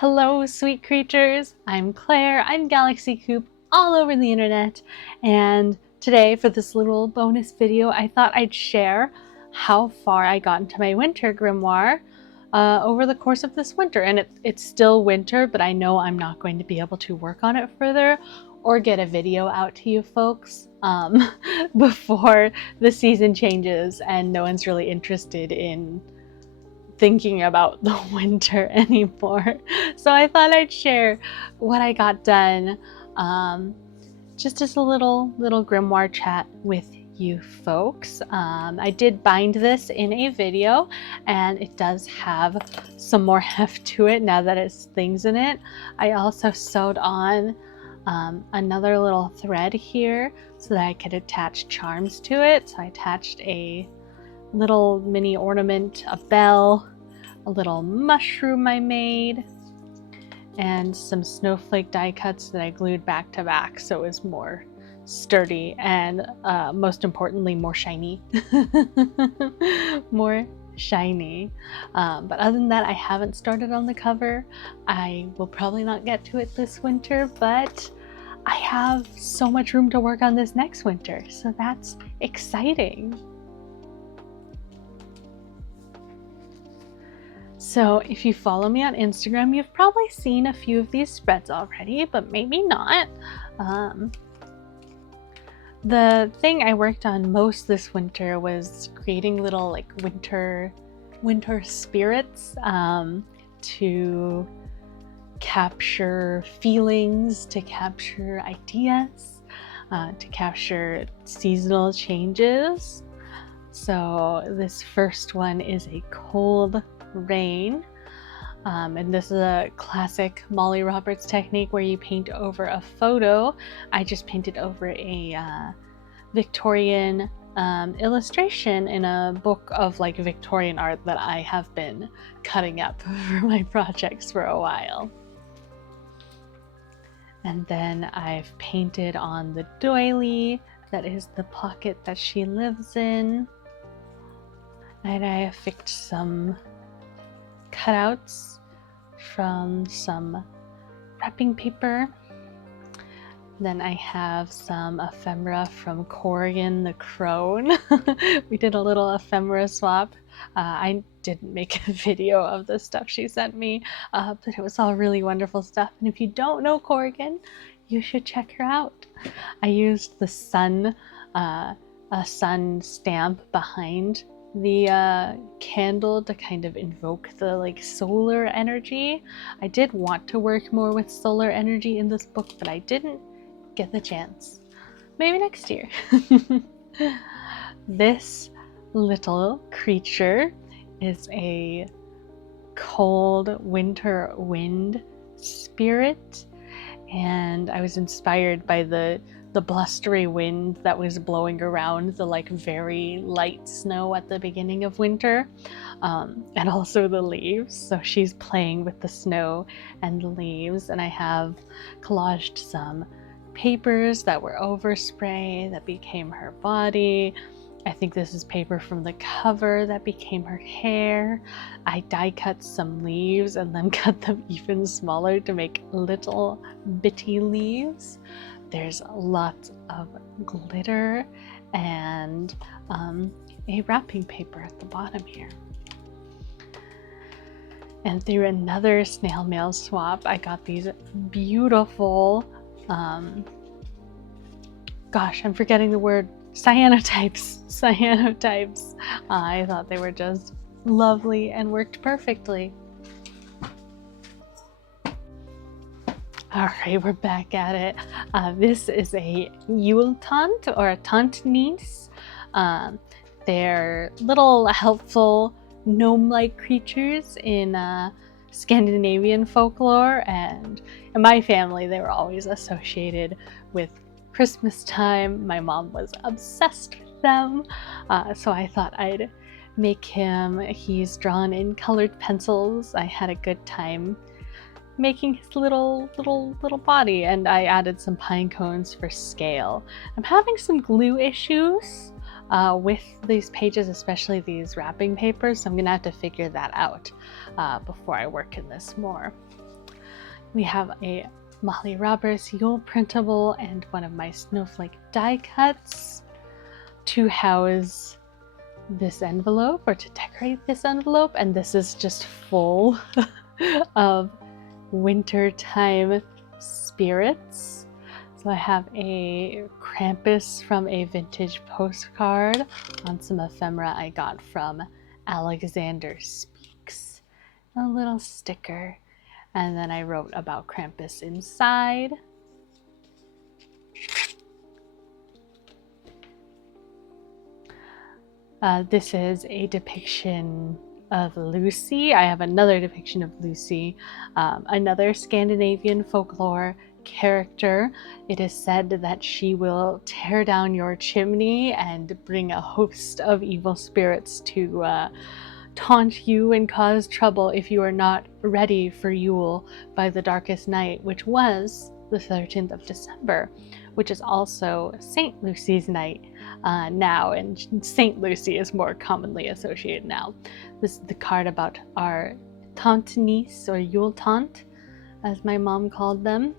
Hello, sweet creatures. I'm Claire. I'm Galaxy Coop all over the internet. And today, for this little bonus video, I thought I'd share how far I got into my winter grimoire over the course of this winter. And it's still winter, but I know I'm not going to be able to work on it further or get a video out to you folks before the season changes and no one's really interested in thinking about the winter anymore. So I thought I'd share what I got done, just as a little grimoire chat with you folks. I did bind this in a video and it does have some more heft to it now that it's things in it. I also sewed on another little thread here so that I could attach charms to it. So I attached a little mini ornament, a bell, a little mushroom I made, and some snowflake die cuts that I glued back to back so it was more sturdy and most importantly more shiny. More shiny. But other than that, I haven't started on the cover. I will probably not get to it this winter, but I have so much room to work on this next winter, so that's exciting. So if you follow me on Instagram, you've probably seen a few of these spreads already, but maybe not. The thing I worked on most this winter was creating little like winter spirits to capture feelings, to capture ideas, to capture seasonal changes. So this first one is a cold rain, and this is a classic Molly Roberts technique where you paint over a photo. I just painted over a Victorian illustration in a book of like Victorian art that I have been cutting up for my projects for a while. And then I've painted on the doily, that is the pocket that she lives in. And I affixed some cutouts from some wrapping paper. Then I have some ephemera from Corrigan the crone. We did a little ephemera swap. I didn't make a video of the stuff she sent me, but it was all really wonderful stuff. And if you don't know Corrigan, you should check her out. I used the sun, a sun stamp behind the candle to kind of invoke the like solar energy. I did want to work more with solar energy in this book, but I didn't get the chance. Maybe next year. This little creature is a cold winter wind spirit, and I was inspired by the blustery wind that was blowing around the like very light snow at the beginning of winter, and also the leaves. So she's playing with the snow and the leaves, and I have collaged some papers that were overspray that became her body. I think this is paper from the cover that became her hair. I die cut some leaves and then cut them even smaller to make little bitty leaves. There's lots of glitter and a wrapping paper at the bottom here. And through another snail mail swap, I got these beautiful, gosh, I'm forgetting the word, cyanotypes. I thought they were just lovely and worked perfectly. All right, we're back at it. This is a Yule taunt or a taunt niece. They're little helpful gnome-like creatures in Scandinavian folklore, and in my family they were always associated with Christmas time. My mom was obsessed with them, so I thought I'd make him. He's drawn in colored pencils. I had a good time making his little body, and I added some pine cones for scale. I'm having some glue issues with these pages, especially these wrapping papers, so I'm gonna have to figure that out before I work in this more. We have a Molly Roberts Yule printable and one of my snowflake die cuts to house this envelope or to decorate this envelope, and this is just full of wintertime spirits. So I have a Krampus from a vintage postcard on some ephemera I got from Alexander Speaks, a little sticker, and then I wrote about Krampus inside. This is a depiction of Lucy. I have another depiction of Lucy, another Scandinavian folklore character. It is said that she will tear down your chimney and bring a host of evil spirits to taunt you and cause trouble if you are not ready for Yule by the darkest night, which was the 13th of December, which is also St. Lucy's night now, and St. Lucy is more commonly associated now. This is the card about our tante niece, or Yule taunt, as my mom called them.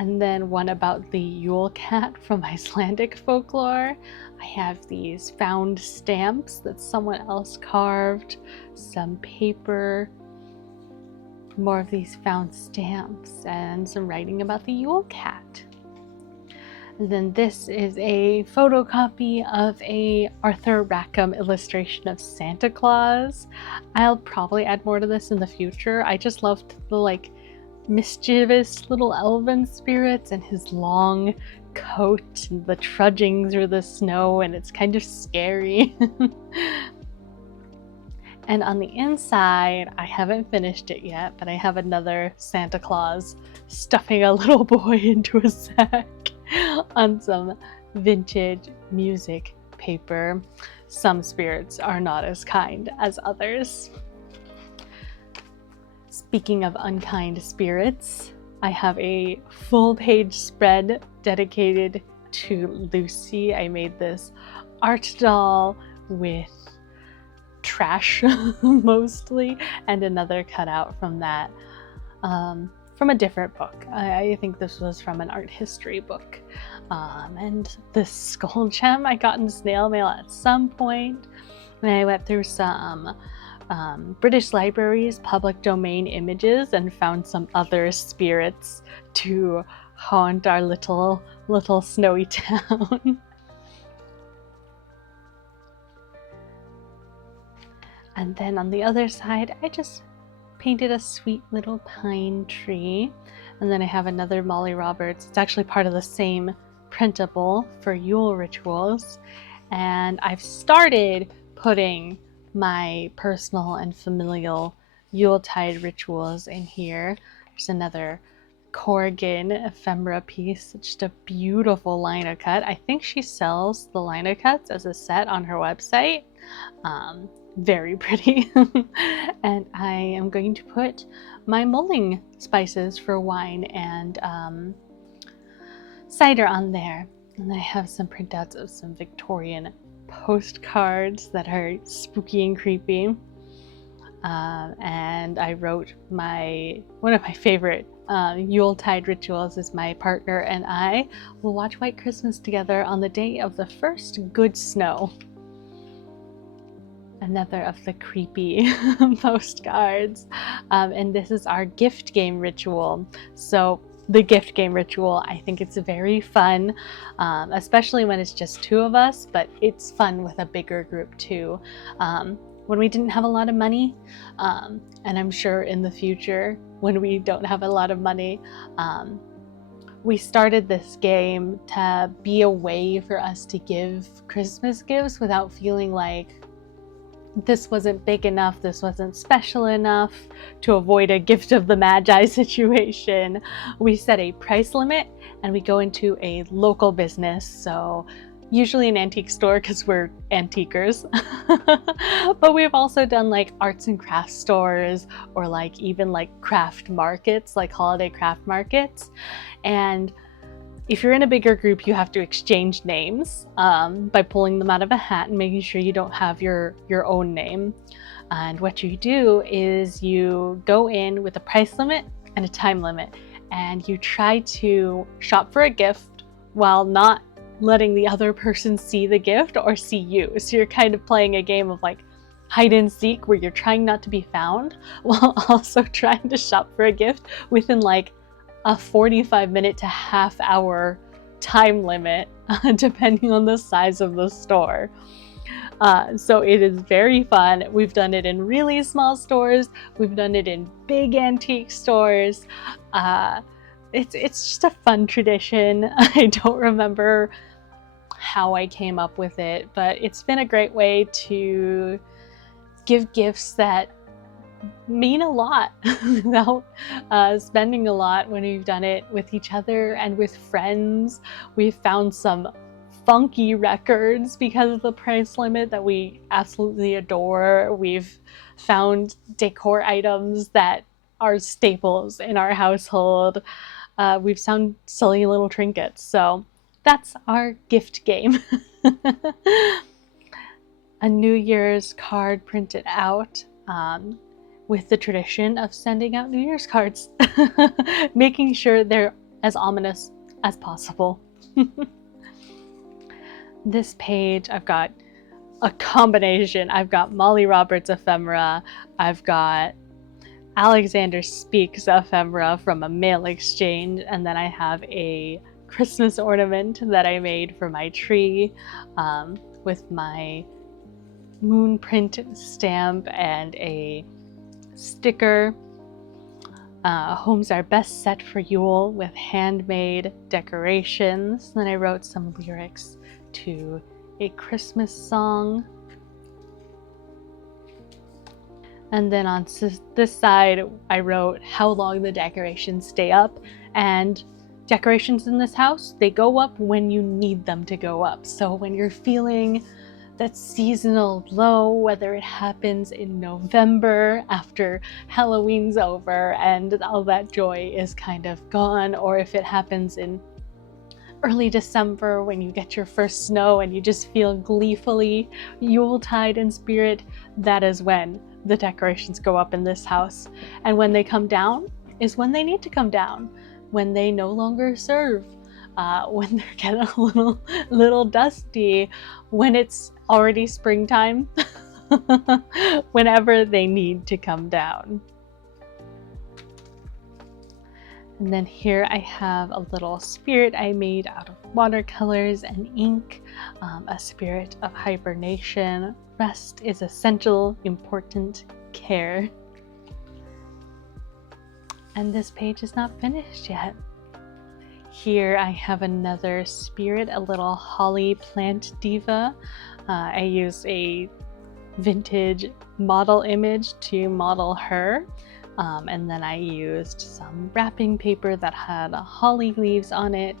And then one about the Yule cat from Icelandic folklore. I have these found stamps that someone else carved, some paper, more of these found stamps, and some writing about the Yule cat. And then this is a photocopy of a Arthur Rackham illustration of Santa Claus. I'll probably add more to this in the future. I just loved the mischievous little elven spirits and his long coat and the trudging through the snow, and it's kind of scary. And on the inside, I haven't finished it yet, but I have another Santa Claus stuffing a little boy into a sack on some vintage music paper. Some spirits are not as kind as others. Speaking of unkind spirits, I have a full-page spread dedicated to Lucy. I made this art doll with trash mostly, and another cutout from that, from a different book. I think this was from an art history book. And this skull gem I got in snail mail at some point, and I went through some British Library's public domain images and found some other spirits to haunt our little snowy town. And then on the other side, I just painted a sweet little pine tree. And then I have another Molly Roberts. It's actually part of the same printable for Yule rituals. And I've started putting my personal and familial Yuletide rituals in here. There's another Corrigan ephemera piece, just a beautiful lino cut. I think she sells the lino cuts as a set on her website. Very pretty. And I am going to put my mulling spices for wine and cider on there. And I have some printouts of some Victorian postcards that are spooky and creepy. And I wrote one of my favorite Yuletide rituals is my partner and I will watch White Christmas together on the day of the first good snow. Another of the creepy postcards. And this is our gift game ritual. So the gift game ritual, I think it's very fun, especially when it's just two of us, but it's fun with a bigger group too. When we didn't have a lot of money, and I'm sure in the future when we don't have a lot of money, we started this game to be a way for us to give Christmas gifts without feeling like this wasn't big enough, this wasn't special enough, to avoid a gift of the Magi situation. We set a price limit and we go into a local business, so usually an antique store because we're antiquers. But we've also done arts and crafts stores, or even craft markets, holiday craft markets. And if you're in a bigger group, you have to exchange names by pulling them out of a hat and making sure you don't have your own name. And what you do is you go in with a price limit and a time limit, and you try to shop for a gift while not letting the other person see the gift or see you. So you're kind of playing a game of like hide and seek where you're trying not to be found while also trying to shop for a gift within like a 45-minute to half-hour time limit, depending on the size of the store. So it is very fun. We've done it in really small stores. We've done it in big antique stores. It's just a fun tradition. I don't remember how I came up with it, but it's been a great way to give gifts that mean a lot without spending a lot when we've done it with each other and with friends. We've found some funky records because of the price limit that we absolutely adore. We've found decor items that are staples in our household. We've found silly little trinkets. So that's our gift game. A New Year's card printed out with the tradition of sending out New Year's cards, making sure they're as ominous as possible. This page, I've got a combination. I've got Molly Roberts ephemera. I've got Alexander Speaks ephemera from a mail exchange. And then I have a Christmas ornament that I made for my tree with my moon print stamp and a sticker. Homes are best set for Yule with handmade decorations. Then I wrote some lyrics to a Christmas song. And then on this side, I wrote how long the decorations stay up. And decorations in this house, they go up when you need them to go up. So when you're feeling that seasonal low, whether it happens in November after Halloween's over and all that joy is kind of gone, or if it happens in early December when you get your first snow and you just feel gleefully Yuletide in spirit, that is when the decorations go up in this house. And when they come down is when they need to come down, when they no longer serve, when they're getting a little dusty, when it's already springtime, whenever they need to come down. And then here I have a little spirit I made out of watercolors and ink, a spirit of hibernation. Rest is essential, important care. And this page is not finished yet. Here I have another spirit, a little holly plant diva. I used a vintage model image to model her. And then I used some wrapping paper that had holly leaves on it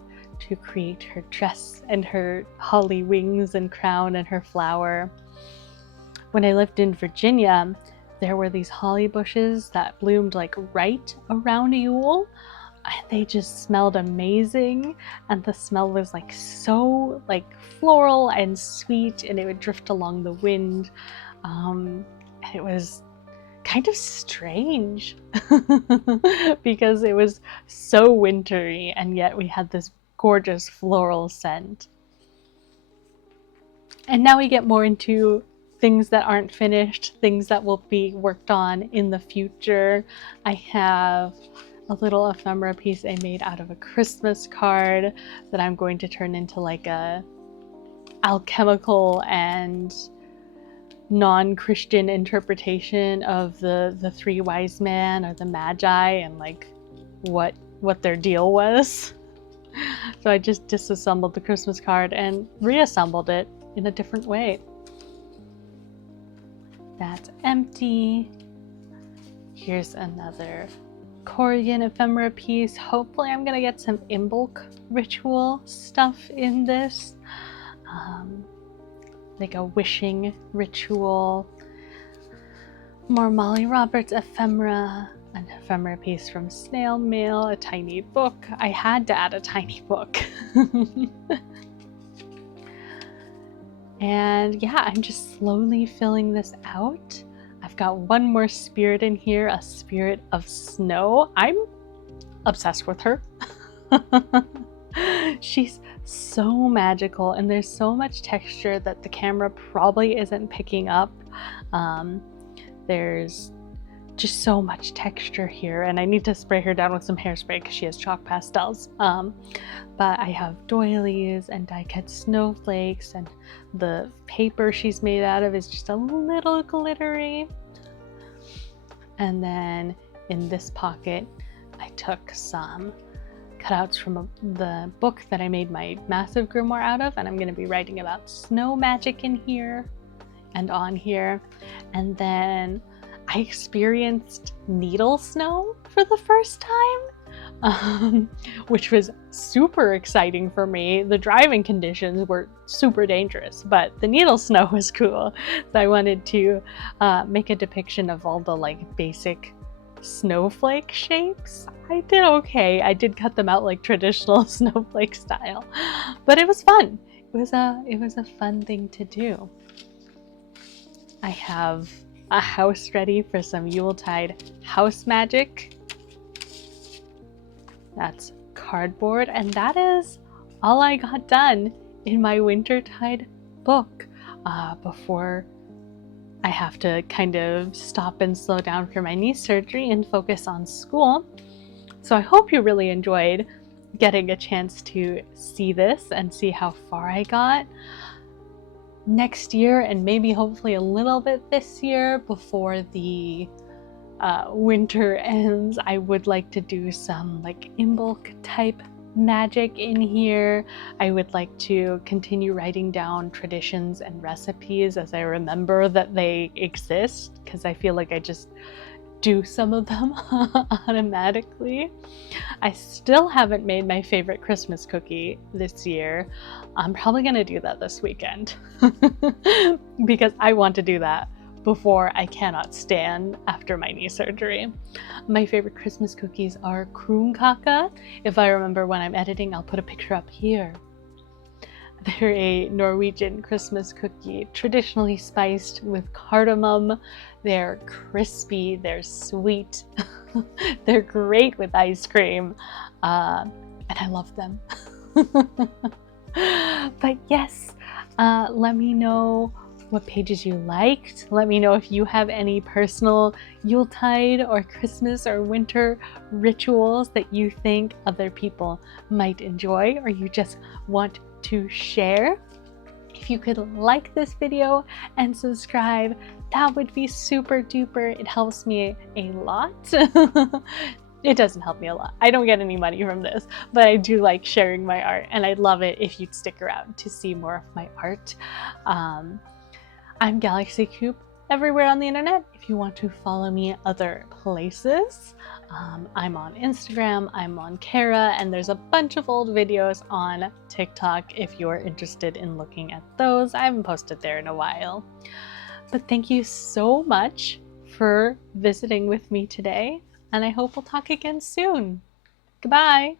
to create her dress and her holly wings and crown and her flower. When I lived in Virginia, there were these holly bushes that bloomed like right around Yule. They just smelled amazing, and the smell was like so like floral and sweet, and it would drift along the wind. And it was kind of strange because it was so wintry, and yet we had this gorgeous floral scent. And now we get more into things that aren't finished, things that will be worked on in the future. I have a little ephemera piece I made out of a Christmas card that I'm going to turn into like a alchemical and non-Christian interpretation of the three wise men or the magi and like what their deal was. So I just disassembled the Christmas card and reassembled it in a different way. That's empty. Here's another Corrigan ephemera piece. Hopefully I'm gonna get some Imbolc ritual stuff in this. Like a wishing ritual. More Molly Roberts ephemera, an ephemera piece from Snail Mail, a tiny book. I had to add a tiny book. And yeah, I'm just slowly filling this out. I've got one more spirit in here, a spirit of snow. I'm obsessed with her. She's so magical, and there's so much texture that the camera probably isn't picking up. There's just so much texture here, and I need to spray her down with some hairspray because she has chalk pastels. But I have doilies and die-cut snowflakes, and the paper she's made out of is just a little glittery. And then in this pocket, I took some cutouts from the book that I made my massive grimoire out of, and I'm going to be writing about snow magic in here and on here. And then I experienced needle snow for the first time, which was super exciting for me. The driving conditions were super dangerous, but the needle snow was cool. So I wanted to make a depiction of all the like basic snowflake shapes. I did okay. I did cut them out like traditional snowflake style, but it was fun. It was a fun thing to do. I have a house ready for some Yuletide house magic. That's cardboard, and that is all I got done in my Wintertide book before I have to kind of stop and slow down for my knee surgery and focus on school. So I hope you really enjoyed getting a chance to see this and see how far I got. Next year, and maybe hopefully a little bit this year before the winter ends, I would like to do some like Imbolc type magic in here. I would like to continue writing down traditions and recipes as I remember that they exist, because I feel like I just do some of them automatically. I still haven't made my favorite Christmas cookie this year. I'm probably gonna do that this weekend because I want to do that before I cannot stand after my knee surgery. My favorite Christmas cookies are kroonkakke. If I remember when I'm editing, I'll put a picture up here. They're a Norwegian Christmas cookie, traditionally spiced with cardamom. They're crispy, they're sweet, they're great with ice cream, and I love them. But yes, let me know what pages you liked. Let me know if you have any personal Yuletide or Christmas or winter rituals that you think other people might enjoy or you just want to share. If you could like this video and subscribe, that would be super duper. It helps me a lot. It doesn't help me a lot. I don't get any money from this, but I do like sharing my art, and I'd love it if you'd stick around to see more of my art. I'm Galaxy Coop everywhere on the internet if you want to follow me other places. I'm on Instagram, I'm on Kara, and there's a bunch of old videos on TikTok if you're interested in looking at those. I haven't posted there in a while. But thank you so much for visiting with me today, and I hope we'll talk again soon. Goodbye!